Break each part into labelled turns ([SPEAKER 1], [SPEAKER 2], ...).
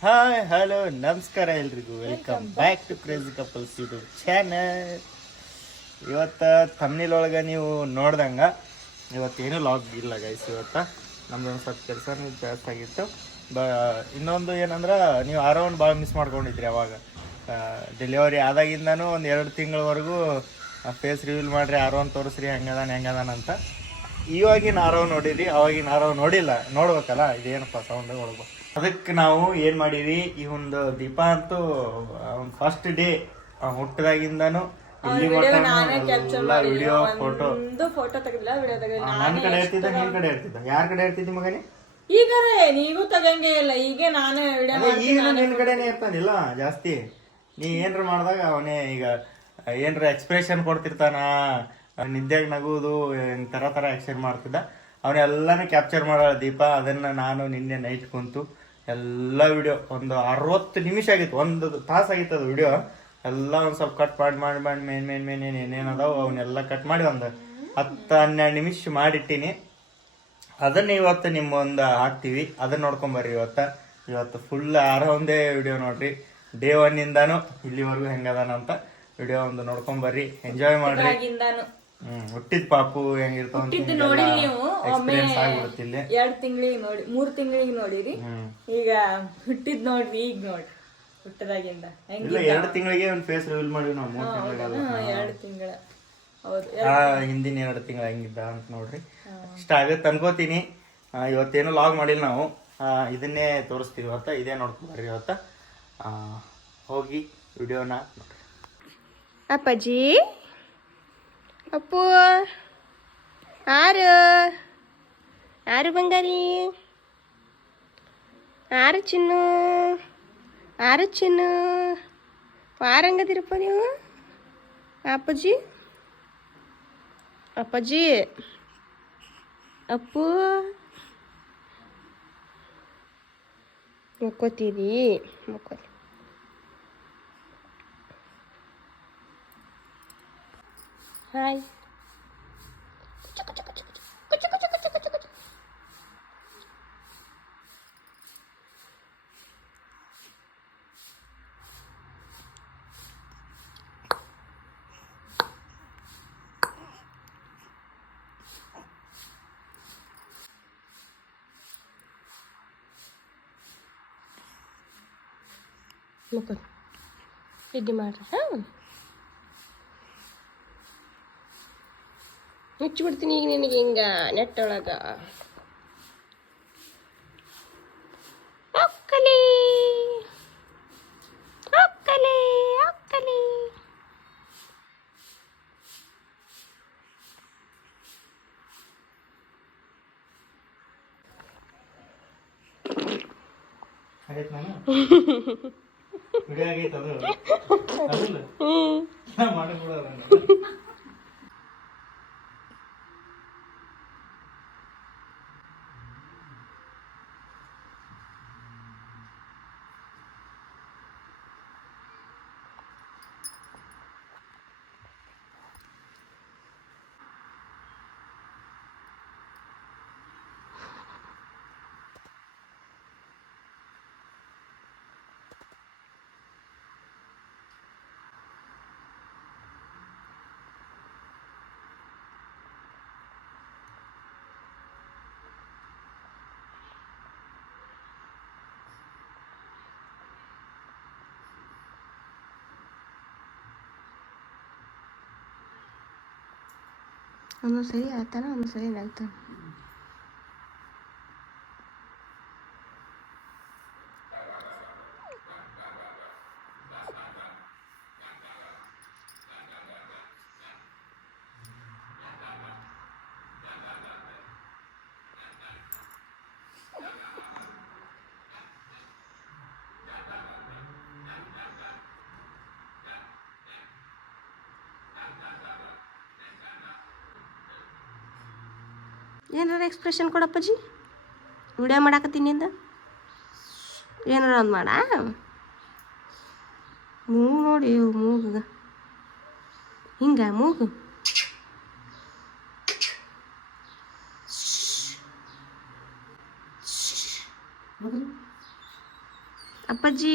[SPEAKER 1] Hi hello ನಮಸ್ಕಾರ ಎಲ್ರಿಗೂ. Welcome back to crazy couples YouTube channel ಇವತ್ತು ತಮ್ನಿಲ್ ಒಳಗೆ ನೀವು ನೋಡ್ದಂಗ ಇವತ್ತೇನು ಲಾಗ್ ಇಲ್ಲ ಗೈಸ್ ಇವತ್ತು. ನಮ್ದು ಒಂದು ಸ್ವಲ್ಪ ಕೆಲಸನೂ ಜಾಸ್ತಿ ಆಗಿತ್ತು. ಬ ಇನ್ನೊಂದು ಏನಂದ್ರೆ ನೀವು ಅರೌಂಡ್ ಭಾಳ ಮಿಸ್ ಮಾಡ್ಕೊಂಡಿದ್ರಿ ಅವಾಗ. ಡೆಲಿವರಿ ಆದಾಗಿಂದನೂ ಒಂದು ಎರಡು ತಿಂಗಳವರೆಗೂ ಫೇಸ್ ರಿವೀಲ್ ಮಾಡ್ರಿ ಆರೋನ್ ತೋರಿಸ್ರಿ ಹೆಂಗದಾನ ಹೆಂಗದಾನ ಅಂತ. ಇವಾಗಿನ ಆರವ್ ನೋಡಿರಿ ಅವಾಗಿನ ಆರವ್ ನೋಡಿಲ್ಲ. ನೋಡ್ಬೇಕಲ್ಲ ಇದೇನಪ್ಪ ಸೌಂಡ್ ಒಳಗು ಅದಕ್ಕೆ ನಾವು ಏನ್ ಮಾಡೀವಿ ಈ ಒಂದು ದೀಪ ಅಂತೂ ಫಸ್ಟ್ ಡೇ ಹುಟ್ಟದಾಗಿಂದಾನು ಇಲ್ಲಿ ವಿಡಿಯೋ ಫೋಟೋ
[SPEAKER 2] ಫೋಟೋ ವಿಡಿಯೋ
[SPEAKER 1] ನನ್ನ ಕಡೆ ಇರ್ತಿದ್ದ ನಿನ್ ಕಡೆ ಇರ್ತಿದ್ದ. ಯಾರ ಕಡೆ ಇರ್ತಿದ್ದಿ ಮಗನೇ?
[SPEAKER 2] ಈಗರೆ ನೀವು ತಗಂಗೆ ಇಲ್ಲ. ಈಗ ನಾನೇ ವಿಡಿಯೋ
[SPEAKER 1] ಈಗ ನಿನ್ ಕಡೆನೇ ಇರ್ತಾನಿಲ್ಲ ಜಾಸ್ತಿ. ನೀ ಏನ್ರ ಮಾಡ್ದಾಗ ಅವನೇ ಈಗ ಏನ್ರ ಎಕ್ಸ್ಪ್ರೆಷನ್ ಕೊಡ್ತಿರ್ತಾನ? ನಿದ್ಯಾಗ ನಗುವುದು ಥರ ತರ ಆಕ್ಷನ್ ಮಾಡ್ತಿದ್ದ. ಅವನ್ನೆಲ್ಲಾನು ಕ್ಯಾಪ್ಚರ್ ಮಾಡೋ ದೀಪ. ಅದನ್ನ ನಾನು ನಿನ್ನೆ ನೈಟ್ ಕುಂತು ಎಲ್ಲ ವಿಡಿಯೋ ಒಂದು ಅರವತ್ತು ನಿಮಿಷ ಆಗಿತ್ತು. ಒಂದು ತಾಸು ಆಗಿತ್ತು ಅದು ವಿಡಿಯೋ ಎಲ್ಲ ಒಂದು ಸ್ವಲ್ಪ ಕಟ್ ಮಾಡಿ ಮಾಡಿ ಮಾಡಿ, ಮೇನ್ ಮೇನ್ ಮೇನ್, ಏನ್ ಏನೇನದಾವ ಅವನ್ನೆಲ್ಲ ಕಟ್ ಮಾಡಿ ಒಂದು ಹತ್ತು ಹನ್ನೆರಡು ನಿಮಿಷ ಮಾಡಿಟ್ಟಿನಿ. ಅದನ್ನ ಇವತ್ತು ನಿಮ್ಮ ಒಂದು ಹಾಕ್ತೀವಿ. ಅದನ್ನ ನೋಡ್ಕೊಂಬರ್ರಿ ಇವತ್ತು. ಇವತ್ತು ಫುಲ್ ಆರೊಂದೇ ವಿಡಿಯೋ ನೋಡ್ರಿ. ಡೇ ಒನ್ ಇಂದಾನು ಇಲ್ಲಿವರೆಗೂ ಹೆಂಗದಾನ ಅಂತ ವಿಡಿಯೋ ಒಂದು ನೋಡ್ಕೊಂಬರ್ರಿ ಎಂಜಾಯ್ ಮಾಡ್ರಿ. ಹ್ಮ್ ಹುಟ್ಟಿದ ಪಾಪು ಹೆಂಗಿರ್ತಾವ
[SPEAKER 2] ಹುಟ್ಟಿದ್ದು ನೋಡಿ ನೀವು ಒಮ್ಮೆ
[SPEAKER 1] ಎಕ್ಸ್ಪೀರಿಯನ್ಸ್ ಆಗ್ಬಿಡುತ್ತೆ ಇಲ್ಲಿ.
[SPEAKER 2] ಎರಡ್ ತಿಂಗಳಿಗೆ ನೋಡಿ ಮೂರ್ ತಿಂಗಳಿಗೆ ನೋಡಿರಿ.
[SPEAKER 1] ಹ್ಮ್.
[SPEAKER 2] ಈಗ ಹುಟ್ಟಿದ್ ನೋಡ್ರಿ ಈಗ ನೋಡ್ರಿ ಹುಟ್ಟದಾಗಿಂದ.
[SPEAKER 1] ಇಲ್ಲ ಎರಡು ತಿಂಗಳಿಗೆ ಒಂದು ಫೇಸ್ ರಿವೀಲ್ ಮಾಡಿ ನಾವು ಮೂರು ತಿಂಗಳಿಗೆ
[SPEAKER 2] ಎರಡ್ ತಿಂಗಳ. ಹೌದು
[SPEAKER 1] ಆ ಹಿಂದಿನ ಎರಡು ತಿಂಗಳ ಹೆಂಗಿದ್ದ ಅಂತ ನೋಡ್ರಿ. ಇಷ್ಟ ಆಗತ್ತೆ ಅನ್ಕೋತೀನಿ ಆ, ಇವತ್ತೇನು ಲಾಗ್ ಮಾಡಿಲ್ಲ ನಾವು. ಆ, ಇದನ್ನೇ ತೋರಿಸ್ತೀವಿ ಇವತ್ತ ಇದೇ ನೋಡ್ಕೊಬಾರ್ರಿ ಇವತ್ತ. ಆ, ಹೋಗಿ ವಿಡಿಯೋನ
[SPEAKER 3] ಅಪ್ಪಾಜಿ. ಅಪ್ಪು. ಆರು ಆರು ಬಂಗಾರಿ? ಆರು ಚಿನ್ನು? ಆರು ಚಿನ್ನು? ವಾರಂಗದಿರಪ್ಪ ನೀವು? ಅಪ್ಪಾಜಿ? ಅಪ್ಪಾಜಿ. ಅಪ್ಪು. ಮುಕ್ಕೋತೀರಿ? ಮುಕ್ಕೋತಿ ಹಾಯ್ ಮುಕ್ಕೋತಿ ನಿದ್ದೆ ಮಾಡ್ರಿ ಹಾಂ ಮುಚ್ಚಿಬಿಡ್ತೀನಿ ಈಗ ನಿನಗೆ ಹಿಂಗ ನೆಟ್ ಒಳಗ. ಒಕ್ಕಲಿ. ಒಕ್ಕಲಿ ಒಕ್ಕಲಿ.
[SPEAKER 1] ಆಗೈತ್ ನಾನು ವಿಡಿಯೋ ಆಗೈತೆ ಅದು ಅದಿಲ್ಲ ಮಾಡಿಬಿಡ
[SPEAKER 3] ಒಂದೊಂದು ಸರಿ ಏನಾರ ಎಕ್ಸ್ಪ್ರೆಷನ್ ಕೊಡಪ್ಪಾಜಿ ವಿಡಿಯೋ ಮಾಡಾಕತ್ತೀನಿ ಅಂದ ಏನಾರ ಒಂದು ಮಾಡ ಮೂಗು ನೋಡಿ ಮೂಗು ಹಿಂಗ, ಮೂಗು? ಅಪ್ಪಾಜಿ.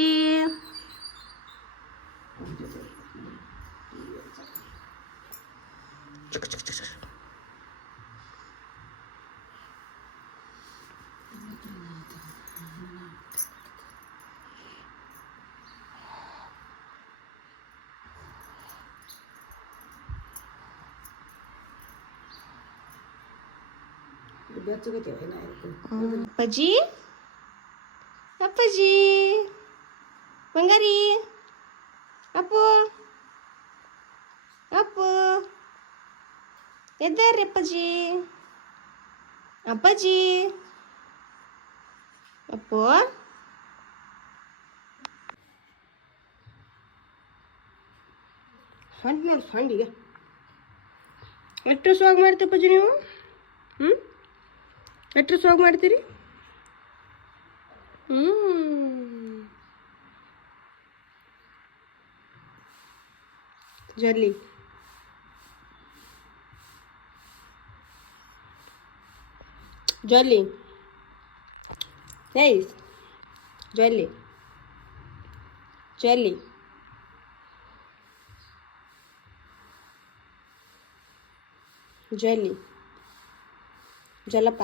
[SPEAKER 3] ಅಪ್ಪಾಜಿ ಅಪ್ಪಾಜಿ ಬಂಗಾರಿ ಅಪ್ಪು ಅಪ್ಪು ಎದ್ದಾರ್ರಿ ಅಪ್ಪಾಜಿ ಅಪ್ಪಾಜಿ ಅಪ್ಪು ಹಂಡು ನೋಡಿ ಹಂಡಿಗೆ ಎಷ್ಟು ಸ್ವಾಗ ಮಾಡ್ತೀವಿ ಅಪ್ಪಾಜಿ ನೀವು ಹ್ಞೂ ಎಷ್ಟು ಸ್ವಾಗ ಮಾಡ್ತೀರಿ ಹ್ಞೂ ಜಲ್ಲಿ ಜಲ್ಲಿ ಏಯ್ ಜಲ್ಲಿ ಜಲ್ಲಿ ಜಲ್ಲಿ ಜಲಪ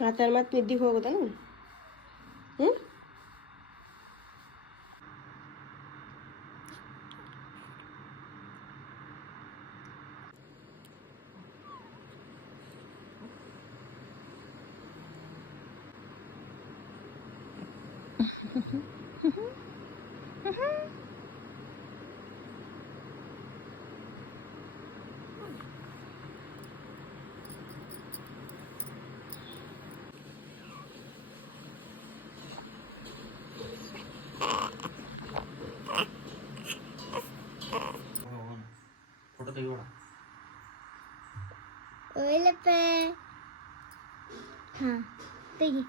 [SPEAKER 3] ಆ ಥರ ಮತ್ತೆ ನಿದ್ದಿಗೆ ಹೋಗೋದನು ಹ್ಞೂ
[SPEAKER 4] ಹಾಂ ತೆಗಿ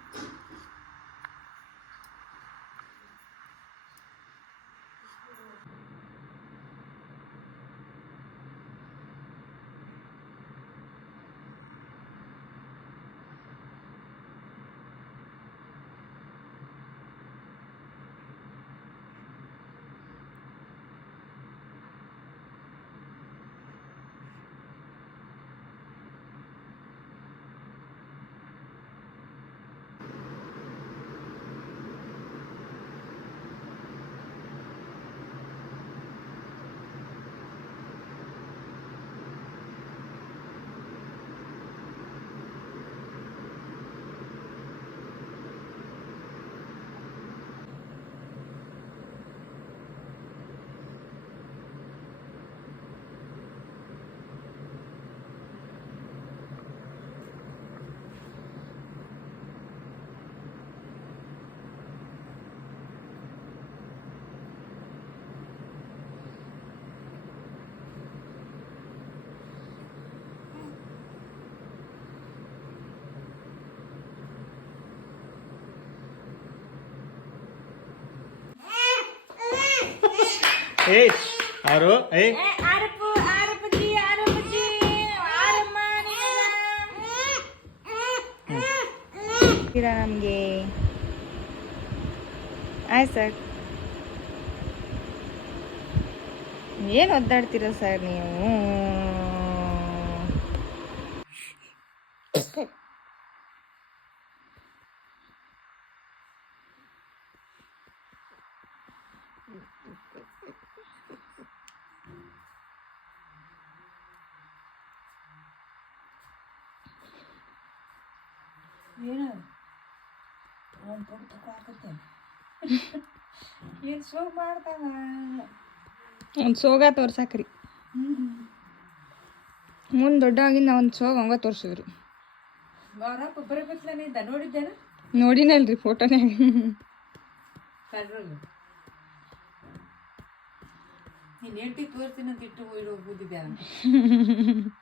[SPEAKER 1] ಏಯ್ ಆರು
[SPEAKER 2] ನಮಗೆ. ಆಯ್ತು ಸರ್. ಏನು ಒದ್ದಾಡ್ತೀರ ಸರ್ ನೀವು? ಏನು ಸೋಗ ಮಾಡ್ತಾನ ಒಂದು ಸೋಗ ತೋರ್ಸಾಕ್ರಿ. ಮುಂದೆ ದೊಡ್ಡವಾಗಿಂದ ಒಂದು ಸೋಗ ಹಂಗ ತೋರ್ಸಿದ್ರು. ನೋಡಿನಲ್ರಿ ಫೋಟೋನೇ
[SPEAKER 5] ನೀನು ಹೆಂಡತಿ ತೋರಿಸ್ತೀನಿ ಅಂತ ಇಟ್ಟು ಹೋಗಿ ಹೋಗುದಿದ್ದೆ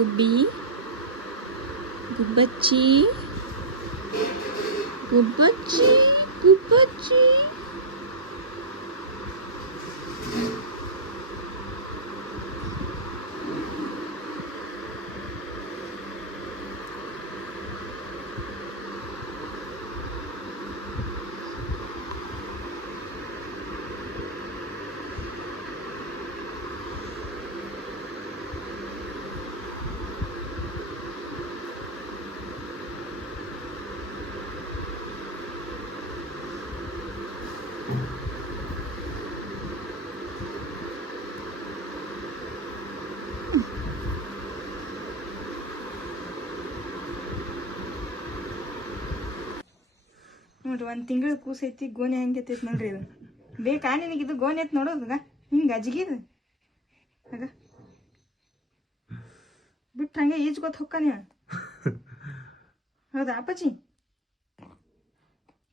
[SPEAKER 2] ಗುಬ್ಬಿ ಗುಬ್ಬಚ್ಚಿ ಗುಬ್ಬಚ್ಚಿ ಗುಬ್ಬಚ್ಚಿ ಒಂದು ತಿಂಗಳ ಕೂಸೈತಿ ಗೋನೆ ಹೆಂಗೆ ಎತ್ತೈತಿ ನೋಡ್ರಿ ಇದು. ಬೇಕಾ ನಿನಗಿದು ಗೋನೆ ಎತ್ ನೋಡೋದು ಹಿಂಗೆ ಅಜ್ಗಿದು ಆಗ ಬಿಟ್ಟು ಹಂಗೆ ಈಜ್ಕೊತ ಹೊಕ್ಕ ನೀವು ಹೌದಾ ಅಪ್ಪಾಜಿ?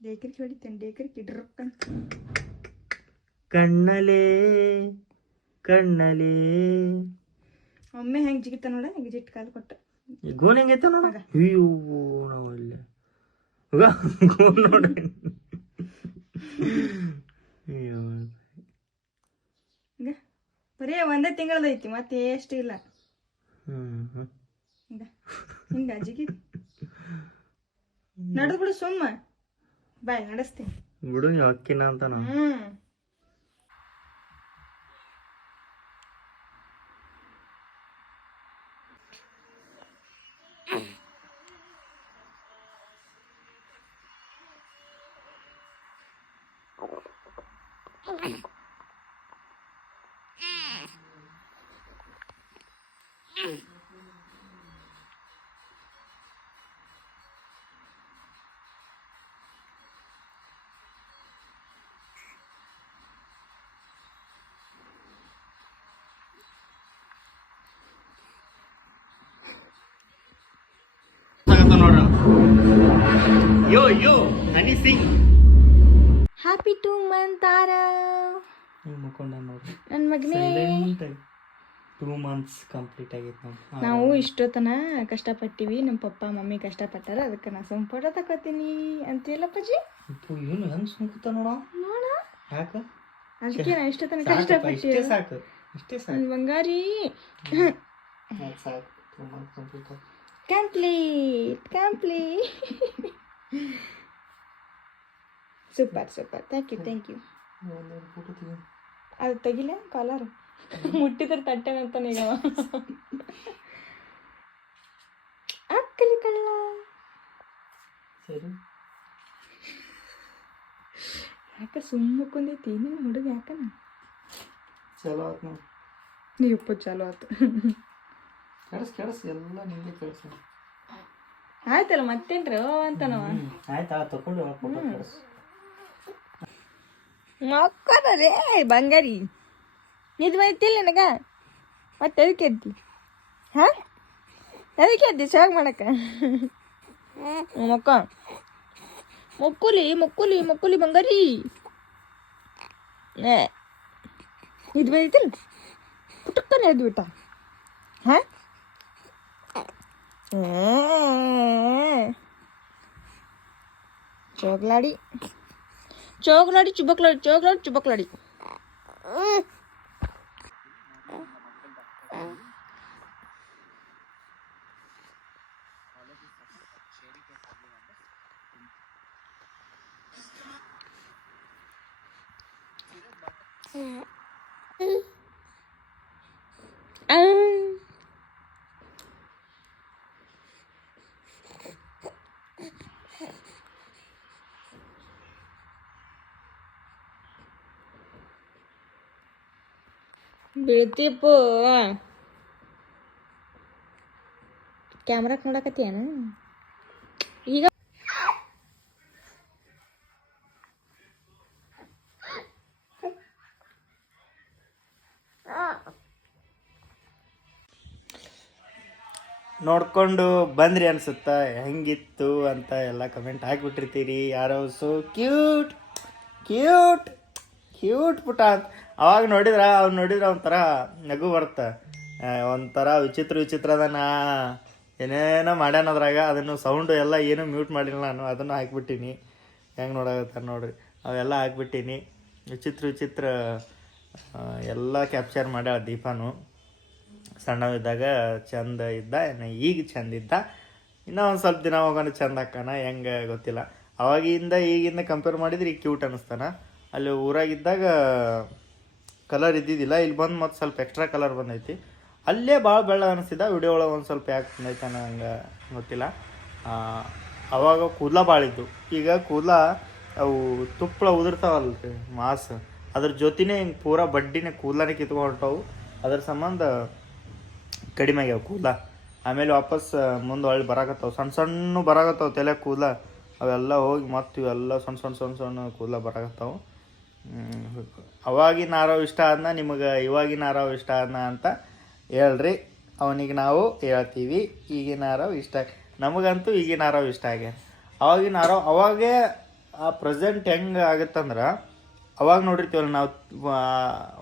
[SPEAKER 2] ಡೇಕರಿಗೆ ಹೊಡಿತೇನೆ ಡೇಕರಿಗೆ ಡ್ರಕ್ ಅಂತ.
[SPEAKER 1] ಕಣ್ಣಲೇ ಕಣ್ಣಲೇ.
[SPEAKER 2] ಒಮ್ಮೆ ಹೆಂಗೆ ಜಿಗಿತ ನೋಡ ಜಿಟ್ ಕಾಲು ಕೊಟ್ಟ.
[SPEAKER 1] ಗೋನ್ ಹೆಂಗೈತ ನೋಡ? ಅಯ್ಯೋ ನಾವಲ್ಲ ನೋಡ.
[SPEAKER 2] ಬರೀ ಒಂದೇ ತಿಂಗಳದೈತಿ ಮತ್ತೆ ಎಷ್ಟು ಇಲ್ಲ.
[SPEAKER 1] ಹ್ಮ್. ಹ್ಮ್
[SPEAKER 2] ಹಿಂಗ ಹಿಂಗ ಜಿಗಿ ನಡೆದು ಬಿಡು ಸುಮ್ಮ. ಬಾಯ್ ನಡೆಸ್ತೀನಿ.
[SPEAKER 1] ಬಿಡು ಅಕ್ಕಿನ ಅಂತ ನಾವು
[SPEAKER 2] ಹ್ಮ್
[SPEAKER 1] ನೋಡ್ರ yo yo Honey Singh.
[SPEAKER 2] Happy two ಮಂತಾರ
[SPEAKER 1] ಮುಖಂಡ ನೋಡ್ರಿ.
[SPEAKER 2] ನನ್ನ ಮಗನೇ.
[SPEAKER 1] ಟೂ ಮಂತ್ಸ್ ಕಂಪ್ಲೀಟ್ ಆಗೈತೆ ನಾವು
[SPEAKER 2] ನಾವು ಇಷ್ಟೊತ್ತನ ಕಷ್ಟಪಟ್ಟಿವಿ ನಮ್ಮ ಪಪ್ಪ ಮಮ್ಮಿ ಕಷ್ಟಪಟ್ಟಾರ ಅದಕ್ಕೆ ನಾ ಸುಮ್ ಫೋಟೋ ತಗೋತೀನಿ ಪಜಿ
[SPEAKER 1] ಏನು ಹೆಂಗ್ ಸುಮ್ಕುತ್ತ ನೋಡ.
[SPEAKER 2] ನೋಡ.
[SPEAKER 1] ಯಾಕ?
[SPEAKER 2] ಅದಕ್ಕೆ ನಾ ಇಷ್ಟೊತ್ತನ ಕಷ್ಟಪಟ್ಟಿ
[SPEAKER 1] ಇಷ್ಟೇ ಸಾಕು ಇಷ್ಟೇ ಸಾಕು.
[SPEAKER 2] ಬಂಗಾರಿ.
[SPEAKER 1] ಸಾಕು ಟೂ ಮಂತ್ಸ್ ಕಂಪ್ಲೀಟ್ ಆಯ್ತು
[SPEAKER 2] complete complete super super thank you thank you
[SPEAKER 1] ಒಂದೆರಡು ಫೋಟೋ ತೆಗಿ
[SPEAKER 2] ಅದು ತೆಗಿಲ ಕಾಲರ್ ಮುಟ್ಟಿದ್ರೆ ತಟ್ಟೆನಂತಾನೆ ಈಗ ಅವ. ಅಕ್ಕಲಿ ಕಳ್ಳ
[SPEAKER 1] ಸರಿ
[SPEAKER 2] ಯಾಕೆ ಸುಮ್ಮ ಕುಂದೈತಿ ನಿಮ್ಮ ಹುಡುಗ ಯಾಕನ
[SPEAKER 1] ಚಲೋ ಆಯ್ತು ನೋಡಿ
[SPEAKER 2] ನೀವಪ್ಪ ಚಾಲು ಆತು
[SPEAKER 1] ಕೆಡಸ್ ಕೆಡಸ್ ಎಲ್ಲ ನಿಂಗೆ ಕೆಡಸ
[SPEAKER 2] ಆಯ್ತಲ್ಲ ಮತ್ತೇನ್ರಿ? ಓ ಅಂತನವ?
[SPEAKER 1] ಆಯ್ತಾ ತಕೊಂಡು ಕೆಡಸ್
[SPEAKER 2] ಮಕ್ಕಳೇ ಬಂಗಾರಿ. ನಿದ್ ಬೈತಿಲ್ಲ ನನಗ? ಮತ್ತೆ ಎದಕ್ಕೆ ಎದ್ದಿ? ಹಾ? ಎದಕ್ಕೆ ಎದ್ದಿ ಸಾಗ್ ಮಾಡಕ್ಕ? ಮಕ್ಕ. ಮಕ್ಕುಲಿ ಮೊಕ್ಕುಲಿ ಮೊಕ್ಕುಲಿ ಬಂಗಾರಿ. ಇದು ಬೈತಿಲ್ಲ ಪುಟಕ್ಕನೆ ಎದ್ದು ಬಿಟ್ಟ? ಹಾ? Coklari. Coklari, cuba keluar. Coklari. Ah. ಬೀಳ್ತಿಪ್ಪು ಕ್ಯಾಮ್ರಾಕ್ ನೋಡಕತ್ತೀಯನ ಈಗ
[SPEAKER 1] ನೋಡ್ಕೊಂಡು ಬಂದ್ರಿ ಅನ್ಸುತ್ತಾ? ಹೆಂಗಿತ್ತು ಅಂತ ಎಲ್ಲ ಕಮೆಂಟ್ ಹಾಕಿಬಿಟ್ಟಿರ್ತೀರಿ. ಯಾರೋ ಸೊ ಕ್ಯೂಟ್ ಕ್ಯೂಟ್ ಕ್ಯೂಟ್ ಪುಟ ಅಂತ. ಅವಾಗ ನೋಡಿದ್ರೆ, ಅವ್ನು ನೋಡಿದ್ರೆ ಒಂಥರ ನಗು ಬರುತ್ತೆ. ಒಂಥರ ವಿಚಿತ್ರ ವಿಚಿತ್ರ ಅದನ್ನ ಏನೇನೋ ಮಾಡ್ಯಾನ ಅದ್ರಾಗ, ಅದನ್ನು ಸೌಂಡು ಎಲ್ಲ ಏನೂ ಮ್ಯೂಟ್ ಮಾಡಿಲ್ಲ ನಾನು, ಅದನ್ನು ಹಾಕ್ಬಿಟ್ಟೀನಿ. ಹೆಂಗೆ ನೋಡಾಗತ್ತ ನೋಡ್ರಿ. ಅವೆಲ್ಲ ಹಾಕ್ಬಿಟ್ಟೀನಿ. ವಿಚಿತ್ರ ವಿಚಿತ್ರ ಎಲ್ಲ ಕ್ಯಾಪ್ಚರ್ ಮಾಡ್ಯಾಳ ದೀಪಾನು. ಸಣ್ಣವಿದ್ದಾಗ ಚಂದ ಇದ್ದ ಈಗ ಚಂದ ಇದ್ದ. ಇನ್ನೂ ಒಂದು ಸ್ವಲ್ಪ ದಿನ ಹೋಗೋಣ ಚಂದ ಹಾಕೋಣ ಹೆಂಗೆ ಗೊತ್ತಿಲ್ಲ. ಅವಾಗಿಂದ ಈಗಿಂದ ಕಂಪೇರ್ ಮಾಡಿದ್ರೆ ಈಗ ಕ್ಯೂಟ್ ಅನ್ನಿಸ್ತಾನ ಅಲ್ಲಿ ಊರಾಗಿದ್ದಾಗ ಕಲರ್ ಇದ್ದಿದ್ದಿಲ್ಲ. ಇಲ್ಲಿ ಬಂದು ಮತ್ತು ಸ್ವಲ್ಪ ಎಕ್ಸ್ಟ್ರಾ ಕಲರ್ ಬಂದೈತಿ. ಅಲ್ಲೇ ಭಾಳ ಬೆಳ್ಳ ಅನಿಸಿದ. ವಿಡಿಯೋ ಒಳಗೆ ಒಂದು ಸ್ವಲ್ಪ ಯಾಕೆ ಬಂದೈತೆ ಹಂಗೆ ಗೊತ್ತಿಲ್ಲ. ಅವಾಗ ಕೂದಲ ಭಾಳ ಇದ್ದು ಈಗ ಕೂದಲ ಅವು ತುಪ್ಪಳ ಉದುರ್ತಾವಲ್ರಿ ಮಾಸ್. ಅದ್ರ ಜೊತೆನೇ ಹಿಂಗೆ ಪೂರಾ ಬಡ್ಡಿನೇ ಕೂದಲನೇ ಕಿತ್ಕೊಂಡು ಹೊರ್ಟವು ಅದ್ರ ಸಂಬಂಧ ಕಡಿಮೆ ಆಗ್ಯಾವ ಕೂದಲ. ಆಮೇಲೆ ವಾಪಸ್ ಮುಂದೆ ಹೊಳ್ಳಿ ಬರಾಕತ್ತಾವ. ಸಣ್ಣ ಸಣ್ಣ ಬರಾಕತ್ತಾವ ತಲೆ ಕೂದಲ. ಅವೆಲ್ಲ ಹೋಗಿ ಮತ್ತು ಇವೆಲ್ಲ ಸಣ್ಣ ಸಣ್ಣ ಸಣ್ಣ ಸಣ್ಣ ಕೂದಲ ಬರಾಕತ್ತಾವ. ಅವಾಗಿನ ಆರವ್ ಇಷ್ಟ ಆದ್ನ? ನಿಮಗೆ ಇವಾಗಿನ ಆರವ್ ಇಷ್ಟ ಆದ್ನ ಅಂತ ಹೇಳ್ರಿ. ಅವನಿಗೆ ನಾವು ಹೇಳ್ತೀವಿ, ಈಗಿನ ಆರವ್ ಇಷ್ಟ ನಮಗಂತೂ ಈಗಿನ ಆರವ್ ಇಷ್ಟ ಆಗ್ಯಾರ ಅವಾಗಿನ ಆರವ್ ಅವಾಗೇ ಆ ಪ್ರೆಸೆಂಟ್ ಹೆಂಗೆ ಆಗುತ್ತಂದ್ರೆ, ಅವಾಗ ನೋಡಿರ್ತೀವಲ್ಲ ನಾವು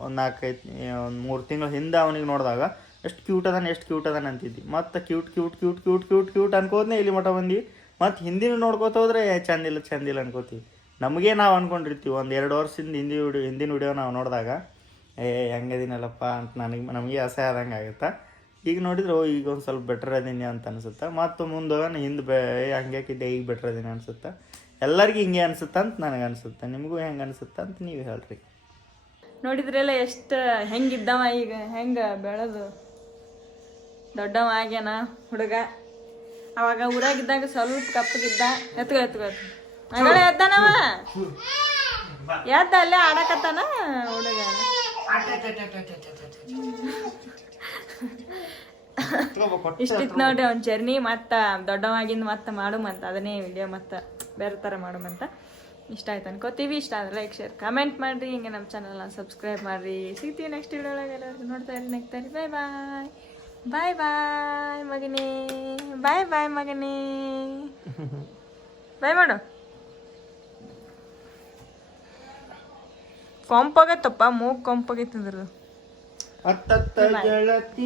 [SPEAKER 1] ಒಂದು ನಾಲ್ಕೈದು ಒಂದು ಮೂರು ತಿಂಗಳ ಹಿಂದೆ ಅವನಿಗೆ ನೋಡಿದಾಗ, ಎಷ್ಟು ಕ್ಯೂಟ್ ಅದಾನ, ಎಷ್ಟು ಕ್ಯೂಟ್ ಅದಾನೆ ಅಂತಿದ್ವಿ. ಮತ್ತು cute cute cute cute cute cute ಇಲ್ಲಿ ಮಠ ಬಂದ್ವಿ. ಮತ್ತು ಹಿಂದಿನ ನೋಡ್ಕೋತ ಹೋದ್ರೆ ಚಂದಿಲ್ಲ ಚಂದಿಲ್ಲ ಅನ್ಕೋತೀವಿ. ನಮಗೆ ನಾವು ಅಂದ್ಕೊಂಡಿರ್ತೀವಿ ಒಂದು ಎರಡು ವರ್ಷದಿಂದ ಹಿಂದಿ ವಿಡಿಯೋ ಹಿಂದಿನ ವಿಡಿಯೋ ನಾವು ನೋಡಿದಾಗ, ಏ ಹೆಂಗದಿನಲ್ಲಪ್ಪ ಅಂತ ನನಗೆ, ನಮಗೆ ಅಸಹ್ಯ ಆದಂಗೆ ಆಗುತ್ತೆ? ಈಗ ನೋಡಿದ್ರೆ, ಓ, ಈಗ ಒಂದು ಸ್ವಲ್ಪ ಬೆಟರ್ ಅದೀನಿ ಅಂತ ಅನಿಸುತ್ತೆ? ಮತ್ತು ಮುಂದೆ ಹಿಂದೆ ಬೇ ಹಂಗ್ಯಾಕಿದ್ದೆ ಈಗ ಬೆಟ್ರ್ ಅದೀನಿ ಅನ್ಸುತ್ತೆ? ಎಲ್ಲರಿಗೂ ಹಿಂಗೆ ಅನ್ಸುತ್ತೆ ಅಂತ ನನಗೆ ಅನ್ಸುತ್ತೆ? ನಿಮಗೂ ಹೆಂಗೆ ಅನ್ಸುತ್ತೆ ಅಂತ ನೀವು ಹೇಳ್ರಿ.
[SPEAKER 2] ನೋಡಿದ್ರೆಲ್ಲ ಎಷ್ಟು ಹೆಂಗಿದ್ದವ ಈಗ? ಹೆಂಗೆ ಬೆಳೆದು? ದೊಡ್ಡವ ಆಗ್ಯಾನ ಹುಡುಗ? ಅವಾಗ ಊರಾಗಿದ್ದಾಗ ಸ್ವಲ್ಪ ಕಪ್ಪಗಿದ್ದ. ಎತ್ಕೊ ಎತ್ಕೊ. ಮಗಳೇ ಎದ್ದಾನವ? ಎದ್ದ ಅಲ್ಲೇ ಆಡಕತ್ತಾನ ಹುಡುಗ. ಇಷ್ಟಿತ್ತು ನೋಡ್ರಿ ಅವ್ನ ಜರ್ನಿ ಮತ್ತ ದೊಡ್ಡವಾಗಿಂದ ಮತ್ತೆ ಮಾಡುಮಂತ ಅದನ್ನೇ ವಿಡಿಯೋ ಮತ್ತ ಬೇರೆ ಥರ ಮಾಡುಮಂತ ಇಷ್ಟ ಆಯ್ತು ಅನ್ಕೋತೀವಿ. ಇಷ್ಟ ಆದ್ರೆ ಲೈಕ್ ಶೇರ್ ಕಮೆಂಟ್ ಮಾಡ್ರಿ. ಹಿಂಗೆ ನಮ್ಮ ಚಾನಲ್ನ ಸಬ್ಸ್ಕ್ರೈಬ್ ಮಾಡ್ರಿ. ಸಿಗ್ತೀವಿ ನೆಕ್ಸ್ಟ್ ವಿಡಿಯೋ ಎಲ್ಲರಿಗೂ ನೋಡ್ತಾ ಇರಿ ನೆಕ್ತಾ ಇರಿ. ಬಾಯ್ ಬಾಯ್ ಬಾಯ್ ಬಾಯ್ ಮಗನೇ. ಬಾಯ್ ಬಾಯ್ ಮಗನೇ. ಬಾಯ್ ಮಾಡು. ಕೊಂಪಾಗತ್ತಪ್ಪ ಮೂಗ್
[SPEAKER 1] ಗೆಳತಿ.